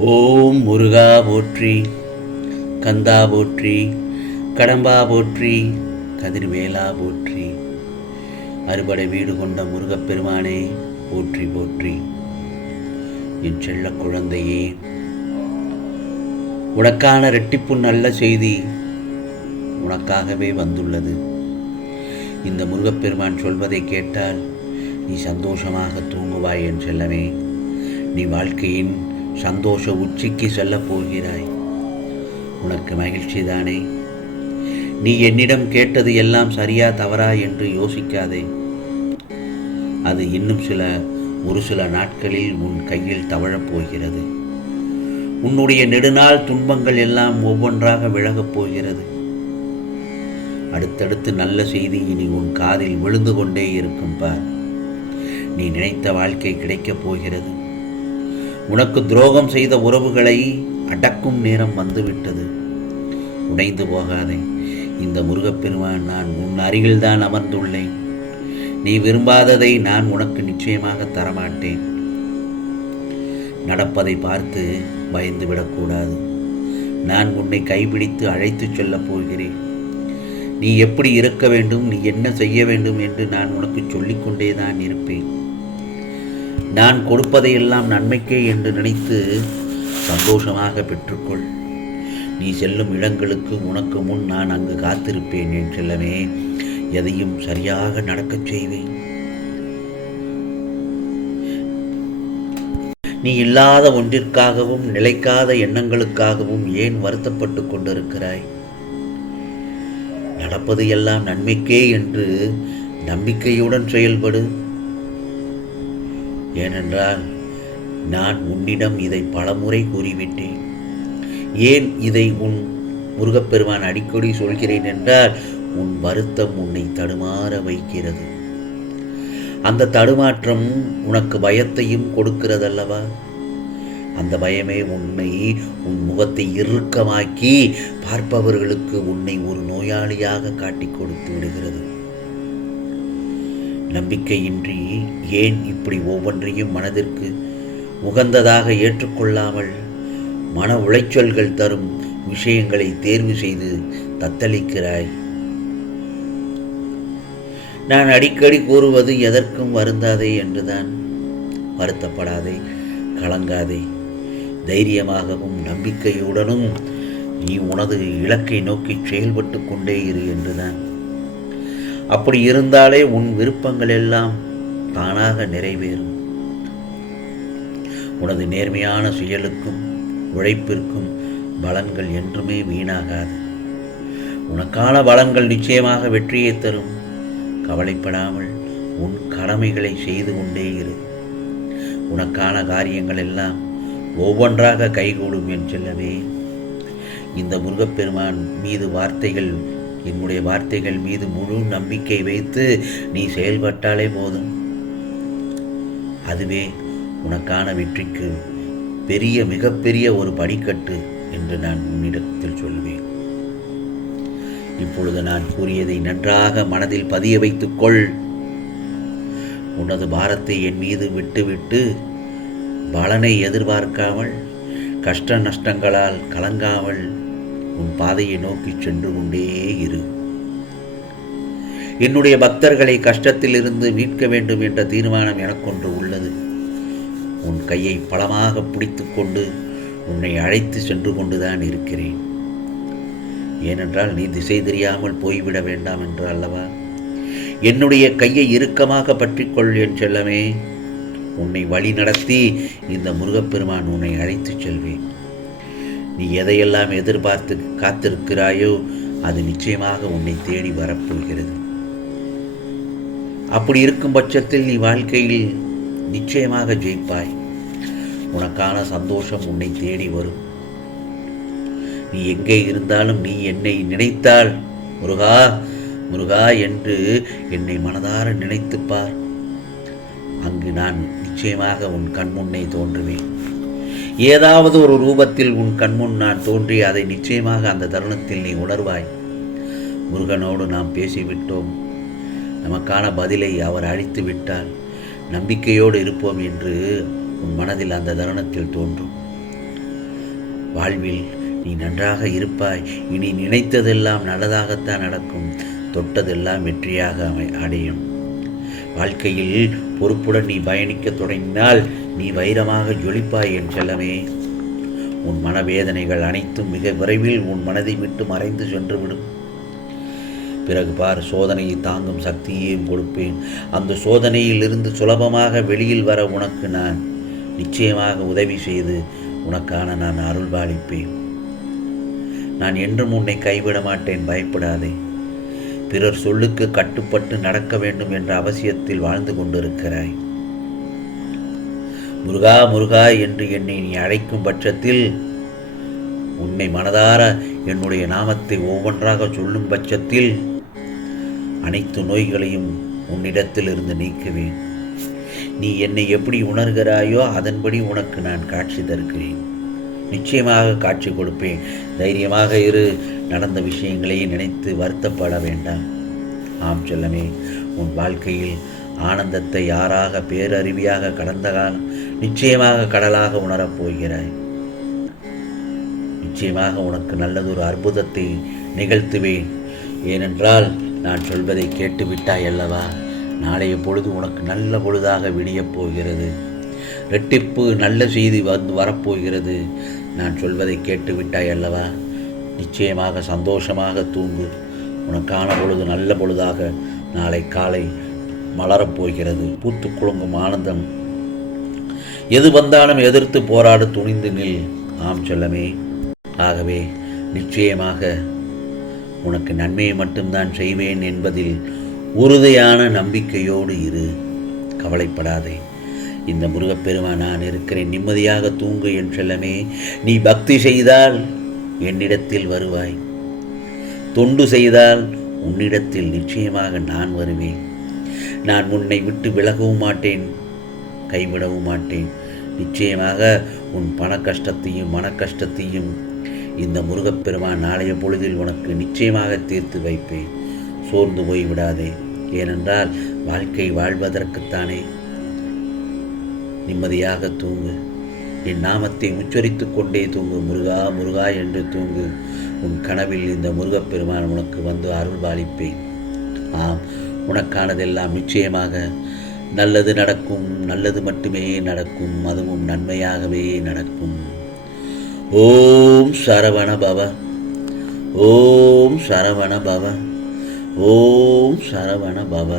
ஓம் முருகா போற்றி, கந்தா போற்றி, கடம்பா போற்றி, கதிர்வேலா போற்றி. அறுபடை வீடு கொண்ட முருகப்பெருமானே போற்றி போற்றி. என் செல்ல குழந்தையே, உனக்கான இரட்டிப்பு நல்ல செய்தி உனக்காகவே வந்துள்ளது. இந்த முருகப்பெருமான் சொல்வதை கேட்டால் நீ சந்தோஷமாக தூங்குவாய் என் செல்லமே. நீ வாழ்க்கையின் சந்தோஷ உச்சிக்கு செல்லப் போகிறாய். உனக்கு மகிழ்ச்சி தானே? நீ என்னிடம் கேட்டது எல்லாம் சரியா தவறா என்று யோசிக்காதே. அது இன்னும் ஒரு சில நாட்களில் உன் கையில் தவழப் போகிறது. உன்னுடைய நெடுநாள் துன்பங்கள் எல்லாம் ஒவ்வொன்றாக விலகப் போகிறது. அடுத்தடுத்து நல்ல செய்தி இனி உன் காதில் விழுந்து கொண்டே இருக்கும் பார். நீ நினைத்த வாழ்க்கை கிடைக்கப் போகிறது. உனக்கு துரோகம் செய்த உறவுகளை அடக்கும் நேரம் வந்துவிட்டது. உடைந்து போகாதே. இந்த முருகப்பெருமான் நான் உன் அருகில்தான் அமர்ந்துள்ளேன். நீ விரும்பாததை நான் உனக்கு நிச்சயமாக தரமாட்டேன். நடப்பதை பார்த்து பயந்து விடக்கூடாது. நான் உன்னை கைப்பிடித்து அழைத்துச் செல்லப் போகிறேன். நீ எப்படி இருக்க வேண்டும், நீ என்ன செய்ய வேண்டும் என்று நான் உனக்கு சொல்லிக்கொண்டே தான் இருப்பேன். நான் கொடுப்பதையெல்லாம் நன்மைக்கே என்று நினைத்து சந்தோஷமாக பெற்றுக்கொள். நீ செல்லும் இடங்களுக்கு உனக்கு முன் நான் அங்கு காத்திருப்பேன் என் செல்லமே. எதையும் சரியாக நடக்கச் செய்வேன். நீ இல்லாத ஒன்றிற்காகவும் நிலைக்காத எண்ணங்களுக்காகவும் ஏன் வருத்தப்பட்டு கொண்டிருக்கிறாய்? நடப்பது எல்லாம் நன்மைக்கே என்று நம்பிக்கையுடன் செயல்படு. ஏனென்றால் நான் உன்னிடம் இதை பலமுறை கூறிவிட்டேன். ஏன் இதை உன் முருகப்பெருமான் அடிக்கடி சொல்கிறேன் என்றால், உன் வருத்தம் உன்னை தடுமாற வைக்கிறது. அந்த தடுமாற்றம் உனக்கு பயத்தையும் கொடுக்கிறதல்லவா? அந்த பயமே உன் முகத்தை இறுக்கமாக்கி பார்ப்பவர்களுக்கு உன்னை ஒரு நோயாளியாக காட்டிக் கொடுத்து விடுகிறது. நம்பிக்கையின்றி ஏன் இப்படி ஒவ்வொன்றையும் மனதிற்கு உகந்ததாக ஏற்றுக்கொள்ளாமல் மன உளைச்சல்கள் தரும் விஷயங்களை தேர்வு செய்து தத்தளிக்கிறாய்? நான் அடிக்கடி கூறுவது எதற்கும் வருந்தாதே என்றுதான். வருத்தப்படாதே, கலங்காதே. தைரியமாகவும் நம்பிக்கையுடனும் நீ உனது இலக்கை நோக்கி செயல்பட்டு கொண்டே இரு என்றுதான். அப்படி இருந்தாலே உன் விருப்பங்கள் எல்லாம் தானாக நிறைவேறும். உனது நேர்மையான செயலுக்கும் உழைப்பிற்கும் பலன்கள் என்றுமே வீணாகாது. உனக்கான பலன்கள் நிச்சயமாக வெற்றியை தரும். கவலைப்படாமல் உன் கடமைகளை செய்து கொண்டே இரு. உனக்கான காரியங்கள் எல்லாம் ஒவ்வொன்றாக கைகூடும் என் செல்லவே. இந்த முருகப்பெருமான் மீது என்னுடைய வார்த்தைகள் மீது முழு நம்பிக்கை வைத்து நீ செயல்பட்டாலே போதும். அதுவே உனக்கான வெற்றிக்கு மிகப்பெரிய ஒரு படிக்கட்டு என்று நான் உன்னிடத்தில் சொல்வேன். இப்பொழுது நான் கூறியதை நன்றாக மனதில் பதிய வைத்துக்கொள். உனது பாரத்தை என் மீது விட்டுவிட்டு பலனை எதிர்பார்க்காமல், கஷ்ட நஷ்டங்களால் கலங்காமல் உன் பாதையை நோக்கி சென்று கொண்டே இரு. என்னுடைய பக்தர்களை கஷ்டத்திலிருந்து மீட்க வேண்டும் என்ற தீர்மானம் எனக்கொன்று உள்ளது. உன் கையை பலமாக பிடித்து கொண்டு உன்னை அழைத்து சென்று கொண்டுதான் இருக்கிறேன். ஏனென்றால் நீ திசை தெரியாமல் போய்விட வேண்டாம் என்று அல்லவா? என்னுடைய கையை இறுக்கமாக பற்றிக்கொள் என் செல்லமே. உன்னை வழி நடத்தி இந்த முருகப்பெருமான் உன்னை அழைத்துச் செல்வேன். நீ எதையெல்லாம் எதிர்பார்த்து காத்திருக்கிறாயோ அது நிச்சயமாக உன்னை தேடி வரப்போகிறது. அப்படி இருக்கும் பட்சத்தில் நீ வாழ்க்கையில் நிச்சயமாக ஜெயிப்பாய். உனக்கான சந்தோஷம் உன்னை தேடி வரும். நீ எங்கே இருந்தாலும் நீ என்னை நினைத்தால் முருகா முருகா என்று என்னை மனதார நினைத்துப்பார். அங்கு நான் நிச்சயமாக உன் கண்முன்னே தோன்றுவேன். ஏதாவது ஒரு ரூபத்தில் உன் கண்முன் நான் தோன்றி அதை நிச்சயமாக அந்த தருணத்தில் நீ உணர்வாய். முருகனோடு நாம் பேசிவிட்டோம், நமக்கான பதிலை அவர் அளித்து விட்டால் நம்பிக்கையோடு இருப்போம் என்று உன் மனதில் அந்த தருணத்தில் தோன்றும். வாழ்வில் நீ நன்றாக இருப்பாய். இனி நினைத்ததெல்லாம் நல்லதாகத்தான் நடக்கும். தொட்டதெல்லாம் வெற்றியாக அடையும். வாழ்க்கையில் பொறுப்புடன் நீ பயணிக்க தொடங்கினால் நீ வைரமாக ஜொலிப்பாய் என் செல்லமே. உன் மனவேதனைகள் அனைத்தும் மிக விரைவில் உன் மனதை விட்டு மறைந்து சென்றுவிடும். பிறகு பார், சோதனையை தாங்கும் சக்தியையும் கொடுப்பேன். அந்த சோதனையிலிருந்து சுலபமாக வெளியில் வர உனக்கு நான் நிச்சயமாக உதவி செய்து உனக்கான நான் அருள்பாலிப்பேன். நான் என்றும் உன்னை கைவிட மாட்டேன், பயப்படாதே. பிறர் சொல்லுக்கு கட்டுப்பட்டு நடக்க வேண்டும் என்ற அவசியத்தில் வாழ்ந்து கொண்டிருக்கிறாய். முருகா முருகா என்று என்னை நீ அழைக்கும் பட்சத்தில், உன்னை மனதார என்னுடைய நாமத்தை ஒவ்வொன்றாக சொல்லும் பட்சத்தில் அனைத்து நோய்களையும் உன்னிடத்திலிருந்து நீக்குவேன். நீ என்னை எப்படி உணர்கிறாயோ அதன்படி உனக்கு நான் காட்சி தருகிறேன். நிச்சயமாக காட்சி கொடுப்பேன். தைரியமாக இரு. நடந்த விஷயங்களை நினைத்து வருத்தப்பட வேண்டாம். ஆம் செல்லமே, உன் வாழ்க்கையில் ஆனந்தத்தை யாராக பேரறிவியாக கடந்த காலம் நிச்சயமாக கடலாக உணரப் போகிறாய். நிச்சயமாக உனக்கு நல்லதொரு அற்புதத்தை நிகழ்த்துவேன். ஏனென்றால் நான் சொல்வதை கேட்டுவிட்டாய் அல்லவா? நாளைய பொழுது உனக்கு நல்ல பொழுதாக விடியப் போகிறது. ரெட்டிப்பு நல்ல செய்தி வரப்போகிறது. நான் சொல்வதை கேட்டுவிட்டாய் அல்லவா? நிச்சயமாக சந்தோஷமாக தூங்கு. உனக்கான பொழுது நல்ல பொழுதாக நாளை காலை மலரப்போகிறது. பூத்து குலுங்கும் ஆனந்தம். எது வந்தாலும் எதிர்த்து போராட துணிந்து நில். ஆம் செல்லமே. ஆகவே நிச்சயமாக உனக்கு நன்மையை மட்டும்தான் செய்வேன் என்பதில் உறுதியான நம்பிக்கையோடு இரு. கவலைப்படாதே. இந்த முருகப்பெருமான் நான் இருக்கிறேன். நிம்மதியாக தூங்கு என் செல்லமே. நீ பக்தி செய்தால் என்னிடத்தில் வருவாய். தொண்டு செய்தால் உன்னிடத்தில் நிச்சயமாக நான் வருவேன். நான் உன்னை விட்டு விலகவும் மாட்டேன், கைவிடவும் மாட்டேன். நிச்சயமாக உன் பண கஷ்டத்தையும் மன கஷ்டத்தையும் இந்த முருகப்பெருமான் நாளைய பொழுதில் உனக்கு நிச்சயமாக தீர்த்து வைப்பேன். சோர்ந்து போய்விடாதே. ஏனென்றால் வாழ்க்கை வாழ்வதற்குத்தானே. நிம்மதியாக தூங்கு. என் நாமத்தை உச்சரித்து கொண்டே தூங்கு. முருகா முருகா என்று தூங்கு. உன் கனவில் இந்த முருகப்பெருமான் உனக்கு வந்து அருள்பாலிப்பேன். ஆம், உனக்கானதெல்லாம் நிச்சயமாக நல்லது நடக்கும். நல்லது மட்டுமே நடக்கும். அதுவும் நன்மையாகவே நடக்கும். ஓம் சரவண பவ. ஓம் சரவண பவ. ஓம் சரவண பவ.